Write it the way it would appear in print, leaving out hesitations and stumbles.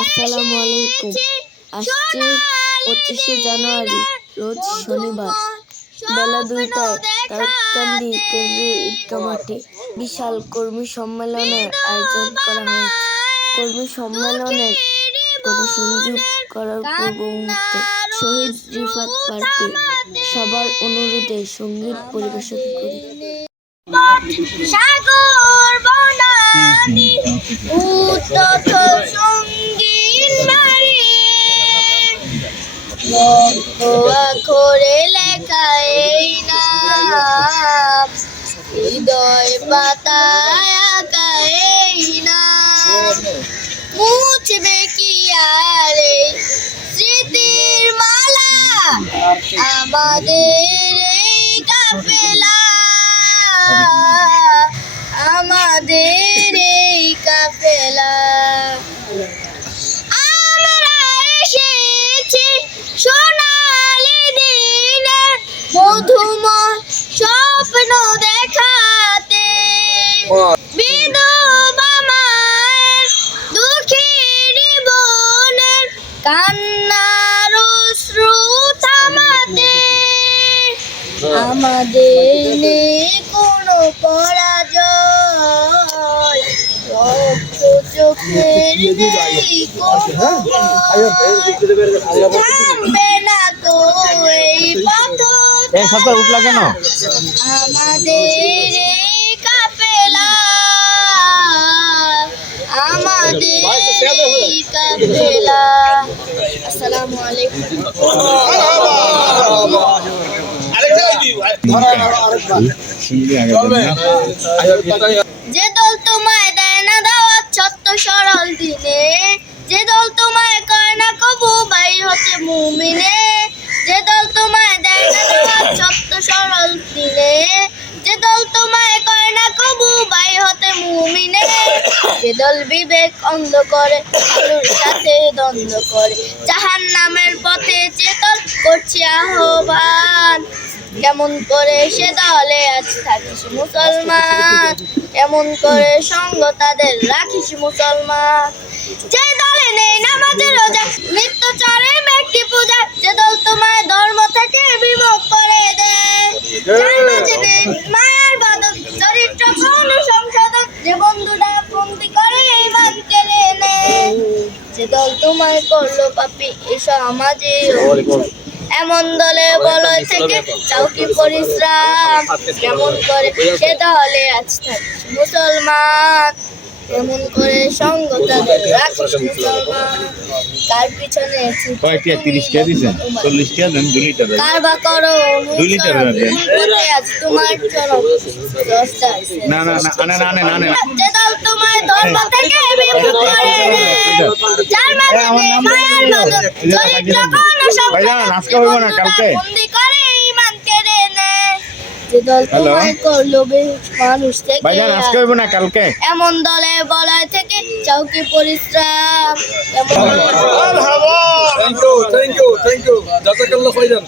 আসসালামু আলাইকুম। আসছে 25শে জানুয়ারি, রোজ শনিবার, বেলা 2টায় তারাকান্দি কেন্দ্রীয় ঈদগাহ মাঠে বিশাল কর্মী সম্মেলনের আয়োজন করা হয়েছে। কর্মী সম্মেলনের গণসংযোগ করার পূর্ব মুহূর্তে শহীদ রিফাত পার্কে সবার অনুরোধে সঙ্গীত পরিবেশন করি। সাগর বনানী উত্তথ সঙ্গীত মারি রক্ত আখরে লেখা এই নাম, হৃদয় পাতায় আঁকা এই নাম, মুছবে কি আর এই স্মৃতির মালা আমাদের এই কাফেলা, আমাদের এই কাফেলা। আমরা এসেছি সোনালি দিনে মধুময় স্বপ্ন দেখাতে, বিধবা মায়ের দুঃখের বোনের কান্নার অশ্রু থামাতে। আমাদের নেই কোনো পরাজয়, রক্ত চোখের নেই কোনো ভয়, থামবে না তো এই পথ উঠলা কেন? আমাদের এই কাফেলা, আমাদের এই কাফেলা। আসসালামু আলাইকুম। যে দল তোমায় দেয় না দাওয়াত ছোট্ট সরল দিনে, যে দল তোমায় কয় না কবু বাইর হতে মুমিনে, যে দল তোমায় দেয় না দাওয়াত ছোট্ট সরল দিনে, যে দল তোমায় কয় না কবু বাইর হতে মুমিনে, যে দল বিবেক অন্ধ করে আলোর সাথে দ্বন্দ্ব করে, জাহান্নামের পথে যে দল করছে আহ্বান, কেমন করে সে দলে আজ থাকিস মুসলমান, কেমন করে সঙ্গ তাদের রাখিস মুসলমান। যে দলে নেই নামাজের রোজা নিত্য চরে ব্যক্তি পূজা, যে দল তোমায় ধর্ম থেকে বিমুখ করে দেয়, যার মাঝে নেই মায়ার বাদক চরিত্র কোন সংশোধন, যে বন্ধুরা বন্দি করে ঈমান কেড়ে নেয়, যে দল তোমায় করলো পাপী এই সমাজে, এমন দলে বলয় থেকে চাও কি পরিশ্রম, কেমন করে সে দলে আজ থাকিস মুসলমান, কেমন করে সঙ্গ তাদের রাখিস মুসলমান। কার পিছনে কার বা করো আজ তোমার চরম যে দল তোমার ধর্ম থেকে বিমুখ করে দেয়, যার মাঝে নেই মায়ার বাদক চরিত্র কোন সংশোধন, বন্দি করে ঈমান কেড়ে নেয়, যে দল তোমায় করলো মানুষ থেকে এমন দলে বলয় থেকে চাও কি পরিশ্রম। থ্যাংক ইউ জাযাকাল্লাহ খাইরান।